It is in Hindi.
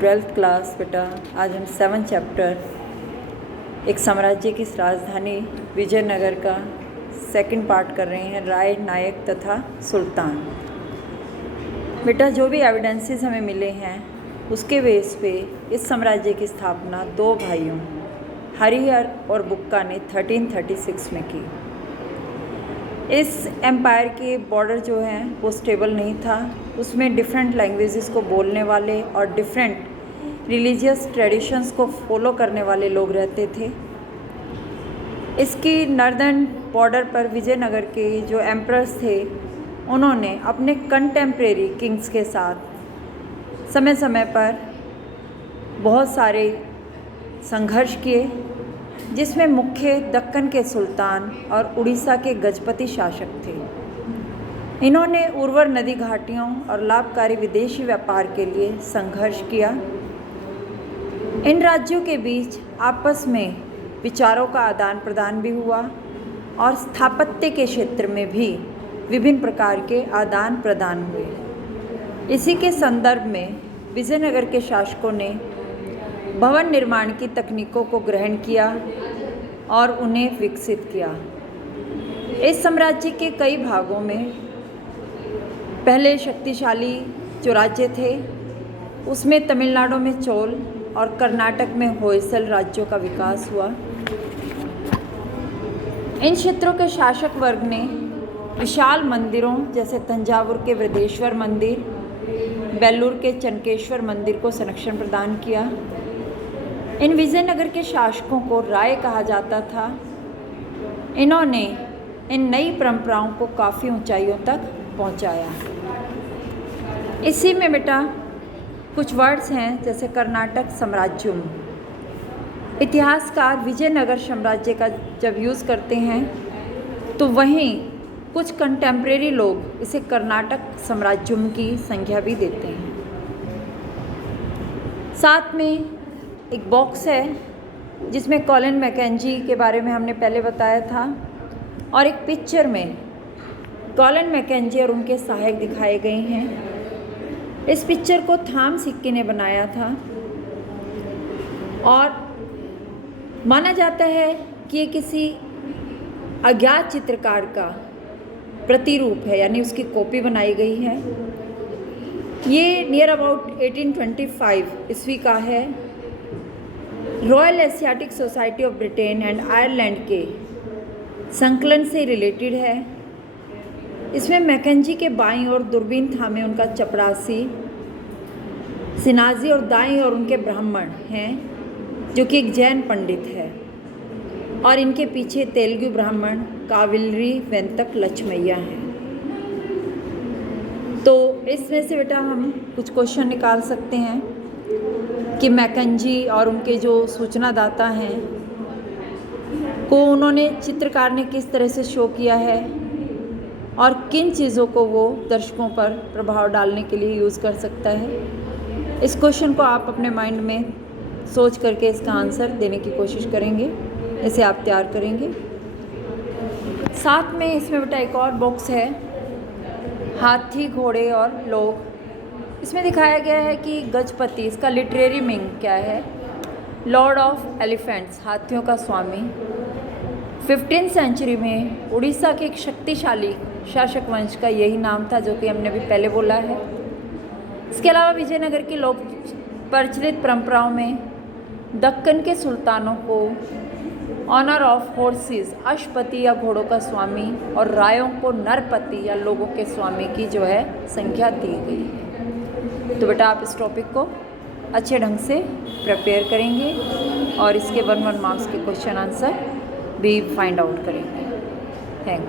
12th क्लास बेटा। आज हम 7th चैप्टर एक साम्राज्य की राजधानी विजयनगर का सेकंड पार्ट कर रहे हैं, राय, नायक तथा सुल्तान। बेटा जो भी एविडेंसेस हमें मिले हैं उसके बेस पे इस साम्राज्य की स्थापना दो भाइयों हरिहर और बुक्का ने 1336 में की। इस एम्पायर के बॉर्डर जो हैं वो स्टेबल नहीं था, उसमें डिफरेंट लैंग्वेजेस को बोलने वाले और डिफरेंट रिलीजियस ट्रेडिशंस को फॉलो करने वाले लोग रहते थे। इसकी नॉर्दर्न बॉर्डर पर विजयनगर के जो एम्परर्स थे उन्होंने अपने कंटेम्प्रेरी किंग्स के साथ समय समय पर बहुत सारे संघर्ष किए, जिसमें मुख्य दक्कन के सुल्तान और उड़ीसा के गजपति शासक थे। इन्होंने उर्वर नदी घाटियों और लाभकारी विदेशी व्यापार के लिए संघर्ष किया। इन राज्यों के बीच आपस में विचारों का आदान प्रदान भी हुआ और स्थापत्य के क्षेत्र में भी विभिन्न प्रकार के आदान प्रदान हुए। इसी के संदर्भ में विजयनगर के शासकों ने भवन निर्माण की तकनीकों को ग्रहण किया और उन्हें विकसित किया। इस साम्राज्य के कई भागों में पहले शक्तिशाली जो राज्य थे उसमें तमिलनाडु में चोल और कर्नाटक में होयसल राज्यों का विकास हुआ। इन क्षेत्रों के शासक वर्ग ने विशाल मंदिरों जैसे तंजावुर के वृद्धेश्वर मंदिर, बेल्लूर के चनकेश्वर मंदिर को संरक्षण प्रदान किया। इन विजयनगर के शासकों को राय कहा जाता था। इन्होंने इन नई परंपराओं को काफ़ी ऊंचाइयों तक पहुंचाया। इसी में बेटा कुछ वर्ड्स हैं जैसे कर्नाटक साम्राज्यम। इतिहासकार विजयनगर साम्राज्य का जब यूज़ करते हैं तो वहीं कुछ कंटेम्प्रेरी लोग इसे कर्नाटक साम्राज्यम की संज्ञा भी देते हैं। साथ में एक बॉक्स है जिसमें कॉलिन मैकेंजी के बारे में हमने पहले बताया था और एक पिक्चर में कॉलिन मैकेंजी और उनके सहायक दिखाए गए हैं। इस पिक्चर को थाम सिक्के ने बनाया था और माना जाता है कि ये किसी अज्ञात चित्रकार का प्रतिरूप है, यानी उसकी कॉपी बनाई गई है। ये नियर अबाउट 1825 ईस्वी का है। Royal Asiatic society of Britain and Ireland के संकलन से रिलेटेड है। इसमें मैकेंजी के बाईं ओर दूरबीन थामे उनका चपरासी सिनाजी और दाईं ओर उनके ब्राह्मण हैं जो कि एक जैन पंडित है, और इनके पीछे तेलुगु ब्राह्मण काविलरी वेंतक लक्ष्मैया हैं। तो इसमें से बेटा हम कुछ क्वेश्चन निकाल सकते हैं कि मैकेंजी और उनके जो सूचनादाता हैं को उन्होंने चित्रकार ने किस तरह से शो किया है और किन चीज़ों को वो दर्शकों पर प्रभाव डालने के लिए यूज़ कर सकता है। इस क्वेश्चन को आप अपने माइंड में सोच करके इसका आंसर देने की कोशिश करेंगे, इसे आप तैयार करेंगे। साथ में इसमें बेटा एक और बॉक्स है, हाथी, घोड़े और लोग। इसमें दिखाया गया है कि गजपति, इसका लिटरेरी मीनिंग क्या है, लॉर्ड ऑफ एलिफेंट्स, हाथियों का स्वामी। 15वीं सेंचुरी में उड़ीसा के एक शक्तिशाली शासक वंश का यही नाम था, जो कि हमने अभी पहले बोला है। इसके अलावा विजयनगर की लोक प्रचलित परंपराओं में दक्कन के सुल्तानों को ऑनर ऑफ हॉर्सेस, अश्वपति या घोड़ों का स्वामी, और रायों को नरपति या लोगों के स्वामी की जो है संख्या दी गई है। तो बेटा आप इस टॉपिक को अच्छे ढंग से प्रिपेयर करेंगे और इसके 1 मार्क्स के क्वेश्चन आंसर भी फाइंड आउट करेंगे।